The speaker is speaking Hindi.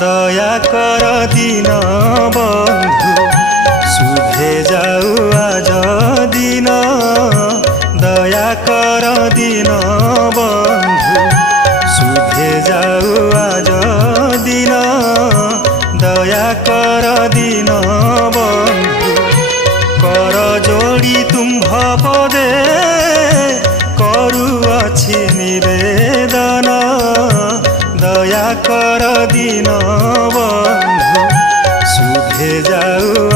दया कर दिन बंधु शुभे जाऊ आज दिन दया कर दिन बंधु शुभे जाऊ आज दिन दया कर दिन बंधु कर जोड़ी तुम्भ पदे करुअछि निवेदन दया कर दिन बंधु शुभे जाऊ